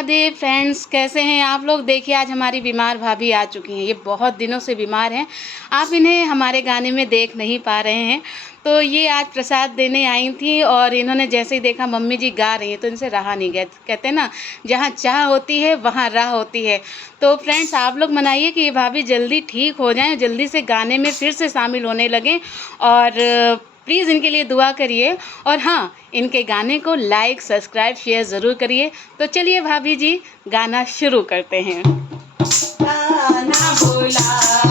Radhe friends, कैसे हैं आप लोग। देखिए आज हमारी बीमार भाभी आ चुकी हैं। ये बहुत दिनों से बीमार हैं। आप इन्हें हमारे गाने में देख नहीं पा रहे हैं। तो ये आज प्रसाद देने आई थी और इन्होंने जैसे ही देखा मम्मी जी गा रही हैं तो इनसे रहा नहीं गया। कहते हैं ना, जहाँ चाह होती है वहाँ राह होती है। तो फ्रेंड्स आप लोग मनाइए कि ये भाभी जल्दी ठीक हो जाएं, जल्दी से गाने में फिर से शामिल होने लगें और प्लीज़ इनके लिए दुआ करिए। और हाँ, इनके गाने को लाइक सब्सक्राइब शेयर ज़रूर करिए। तो चलिए भाभी जी गाना शुरू करते हैं। गाना बोला